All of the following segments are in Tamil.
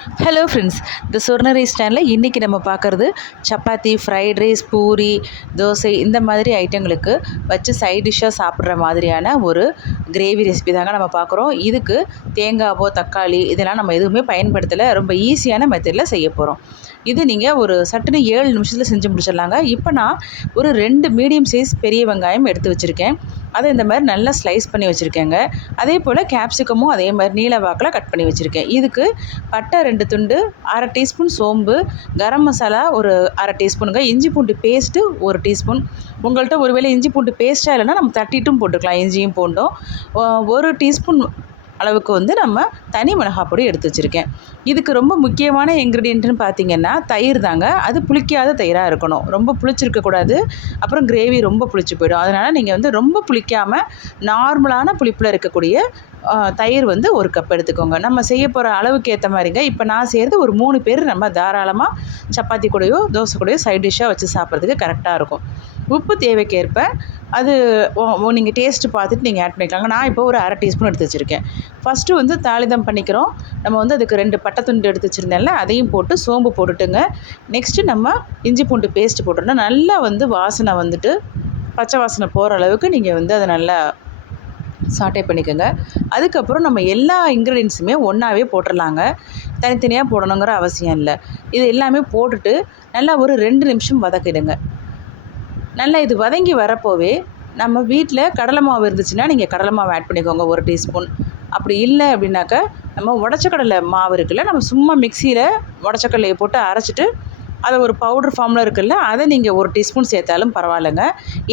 ஹலோ ஃப்ரெண்ட்ஸ் இந்த சொர்ண ரைஸ் ஸ்டாண்டில் இன்றைக்கி நம்ம பார்க்குறது சப்பாத்தி ஃப்ரைட் ரைஸ் பூரி தோசை இந்த மாதிரி ஐட்டங்களுக்கு வச்சு சைட் டிஷ்ஷாக சாப்பிட்ற மாதிரியான ஒரு கிரேவி ரெசிபி தாங்க நம்ம பார்க்குறோம். இதுக்கு தேங்காவோ தக்காளி இதெல்லாம் நம்ம எதுவுமே பயன்படுத்தலை. ரொம்ப ஈஸியான மெத்தடில் செய்ய போகிறோம் இது நீங்கள் ஒரு சட்டுன்னு ஏழு நிமிஷத்தில் செஞ்சு முடிச்சிடலாங்க. இப்போ நான் ஒரு ரெண்டு மீடியம் சைஸ் பெரிய வெங்காயம் எடுத்து வச்சுருக்கேன். அதை இந்த மாதிரி நல்லா ஸ்லைஸ் பண்ணி வச்சுருக்கேங்க. அதே போல் கேப்சிகமும் அதே மாதிரி நீல வாக்கில் கட் பண்ணி வச்சுருக்கேன். இதுக்கு பட்டை ரெண்டு துண்டு அரை டீஸ்பூன் சோம்பு கரம் மசாலா ஒரு அரை டீஸ்பூனுங்க. இஞ்சி பூண்டு பேஸ்ட்டு ஒரு டீஸ்பூன். உங்கள்கிட்ட ஒருவேளை இஞ்சி பூண்டு பேஸ்ட்டாக இல்லைன்னா நம்ம தட்டிட்டும் போட்டுக்கலாம். இஞ்சியும் பூண்டும். ஒரு டீஸ்பூன் அளவுக்கு வந்து நம்ம தனி மிளகாய் பொடி எடுத்து வச்சுருக்கேன். இதுக்கு ரொம்ப முக்கியமான இன்க்ரீடியன்ட்னு பார்த்தீங்கன்னா தயிர் தாங்க. அது புளிக்காத தயிராக இருக்கணும். ரொம்ப புளிச்சிருக்கக்கூடாது அப்புறம் கிரேவி ரொம்ப புளிச்சு போயிடும். அதனால் நீங்கள் வந்து ரொம்ப புளிக்காமல் நார்மலான புளிப்பில் இருக்கக்கூடிய தயிர் வந்து ஒரு கப் எடுத்துக்கோங்க. நம்ம செய்ய போகிற அளவுக்கு ஏற்ற மாதிரிங்க. இப்போ நான் செய்கிறது ஒரு மூணு பேர் நம்ம தாராளமாக சப்பாத்தி கூடயோ தோசை கூடயோ சைட் டிஷ்ஷாக வச்சு சாப்பிட்றதுக்கு கரெக்டாக இருக்கும். உப்பு தேவைக்கேற்ப அது நீங்கள் டேஸ்ட்டு பார்த்துட்டு நீங்கள் ஆட் பண்ணிக்கலாங்க. நான் இப்போ ஒரு அரை டீஸ்பூன் எடுத்து வச்சுருக்கேன். ஃபஸ்ட்டு வந்து தாளிதம் பண்ணிக்கிறோம். நம்ம வந்து அதுக்கு ரெண்டு பட்டை துண்டு எடுத்து வச்சுருந்தேன்ல அதையும் போட்டு சோம்பு போட்டுட்டுங்க. நெக்ஸ்ட்டு நம்ம இஞ்சி பூண்டு பேஸ்ட்டு போட்டுட்டோம்னா நல்லா வந்து வாசனை வந்துட்டு பச்சை வாசனை போகிற அளவுக்கு நீங்கள் வந்து அதை நல்லா சாட்டே பண்ணிக்கோங்க. அதுக்கப்புறம் நம்ம எல்லா இன்க்ரீடியன்ஸுமே ஒன்றாவே போட்டுடலாங்க தனித்தனியாக போடணுங்கிற அவசியம் இல்லை. இது எல்லாமே போட்டுட்டு நல்லா ஒரு ரெண்டு நிமிஷம் வதக்கிடுங்க. நல்லா இது வதங்கி வரப்போவே நம்ம வீட்டில் கடலை மாவு இருந்துச்சுன்னா நீங்கள் கடலை மாவு ஆட் பண்ணிக்கோங்க ஒரு டீஸ்பூன். அப்படி இல்லை அப்படின்னாக்கா நம்ம உடச்சக்கடலை மாவு இருக்குல்ல நம்ம சும்மா மிக்சியில் உடச்சக்கடலையை போட்டு அரைச்சிட்டு அதை ஒரு பவுடர் ஃபார்மில் இருக்குல்ல அதை நீங்கள் ஒரு டீஸ்பூன் சேர்த்தாலும் பரவாயில்லைங்க.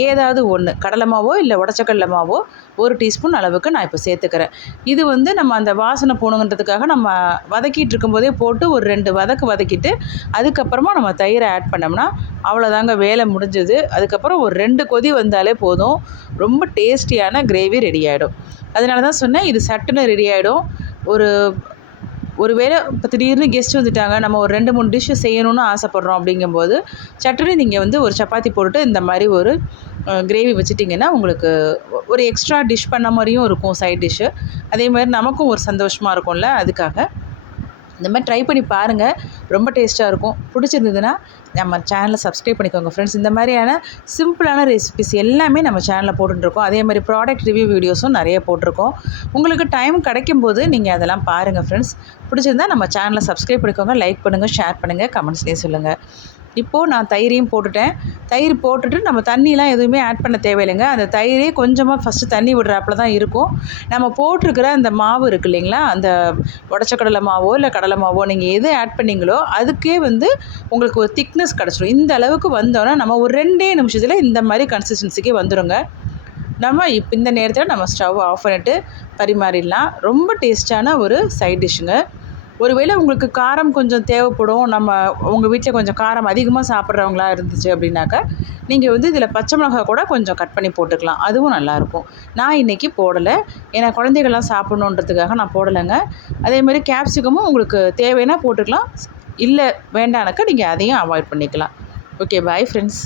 ஏதாவது ஒன்று கடலை மாவோ இல்லை உடச்சக்கடலை மாவோ ஒரு டீஸ்பூன் அளவுக்கு நான் இப்போ சேர்த்துக்கிறேன். இது வந்து நம்ம அந்த வாசனை போகணுங்கிறதுக்காக நம்ம வதக்கிட்டு இருக்கும்போதே போட்டு ஒரு ரெண்டு வதக்கு வதக்கிட்டு அதுக்கப்புறமா நம்ம தயிரை ஆட் பண்ணோம்னா அவ்வளோதாங்க வேலை முடிஞ்சது. அதுக்கப்புறம் ஒரு ரெண்டு கொதி வந்தாலே போதும். ரொம்ப டேஸ்டியான கிரேவி ரெடி ஆகிடும் அதனால தான் சொன்னேன் இது சட்டுன்னு ரெடி ஆகிடும் ஒரு ஒருவேளை இப்போ திடீர்னு கெஸ்ட் வந்துட்டாங்க நம்ம ஒரு ரெண்டு மூணு டிஷ்ஷு செய்யணும்னு ஆசைப்பட்றோம் அப்படிங்கும்போது சட்டுன்னு நீங்கள் வந்து ஒரு சப்பாத்தி போட்டுட்டு இந்த மாதிரி ஒரு கிரேவி வச்சுட்டிங்கன்னா உங்களுக்கு ஒரு எக்ஸ்ட்ரா டிஷ் பண்ண மாதிரியும் இருக்கும் சைட் டிஷ்ஷு அதே மாதிரி நமக்கும் ஒரு சந்தோஷமாக இருக்கும்ல அதுக்காக. இந்த மாதிரி ட்ரை பண்ணி பாருங்கள் ரொம்ப டேஸ்ட்டாக இருக்கும். பிடிச்சிருந்ததுன்னா நம்ம சேனலை சப்ஸ்கிரைப் பண்ணிக்கோங்க ஃப்ரெண்ட்ஸ் இந்த மாதிரியான சிம்பிளான ரெசிபிஸ் எல்லாமே நம்ம சேனலில் போட்டுருக்கோம் அதே மாதிரி ப்ராடக்ட் ரிவ்யூ வீடியோஸும் நிறைய போட்டிருக்கோம். உங்களுக்கு டைம் கிடைக்கும் போது நீங்கள் அதெல்லாம் பாருங்கள் ஃப்ரெண்ட்ஸ் பிடிச்சிருந்தா நம்ம சேனலை சப்ஸ்கிரைப் பண்ணிக்கோங்க லைக் பண்ணுங்கள் ஷேர் பண்ணுங்கள் கமெண்ட்ஸ்லேயே சொல்லுங்கள் இப்போது நான் தயிரையும் போட்டுட்டேன். தயிர் போட்டுட்டு நம்ம தண்ணிலாம் எதுவுமே ஆட் பண்ண தேவையில்லைங்க. அந்த தயிரே கொஞ்சமாக ஃபஸ்ட்டு தண்ணி விடுறாப்புல தான் இருக்கும். நம்ம போட்டிருக்கிற அந்த மாவு இருக்கு இல்லைங்களா? அந்த உடச்ச கடலை மாவோ இல்லை கடலை மாவோ நீங்கள் எது ஆட் பண்ணீங்களோ அதுக்கே வந்து உங்களுக்கு ஒரு திக்னஸ் கிடச்சிடும் இந்த அளவுக்கு வந்தோன்னா நம்ம ஒரு ரெண்டே நிமிஷத்தில் இந்த மாதிரி கன்சிஸ்டன்சிக்கே வந்துடுங்க நம்ம இப்போ இந்த நேரத்தில் நம்ம ஸ்டவ் ஆஃப் பண்ணிட்டு பரிமாறிடலாம். ரொம்ப டேஸ்டான ஒரு சைட் டிஷ்ஷுங்க ஒருவேளை உங்களுக்கு காரம் கொஞ்சம் தேவைப்படும் நம்ம உங்கள் வீட்டில் கொஞ்சம் காரம் அதிகமாக சாப்பிட்றவங்களா இருந்துச்சு அப்படின்னாக்கா நீங்கள் வந்து இதில் பச்சை மிளகாய் கூட கொஞ்சம் கட் பண்ணி போட்டுக்கலாம். அதுவும் நல்லாயிருக்கும் நான் இன்றைக்கி போடலை. ஏன்னா குழந்தைகள்லாம் சாப்பிட்ணுன்றதுக்காக நான் போடலைங்க. அதே மாதிரி கேப்சிகமும் உங்களுக்கு தேவைன்னா போட்டுக்கலாம். இல்லை வேண்டானாக்கா நீங்கள் அதையும் அவாய்ட் பண்ணிக்கலாம். Okay bye friends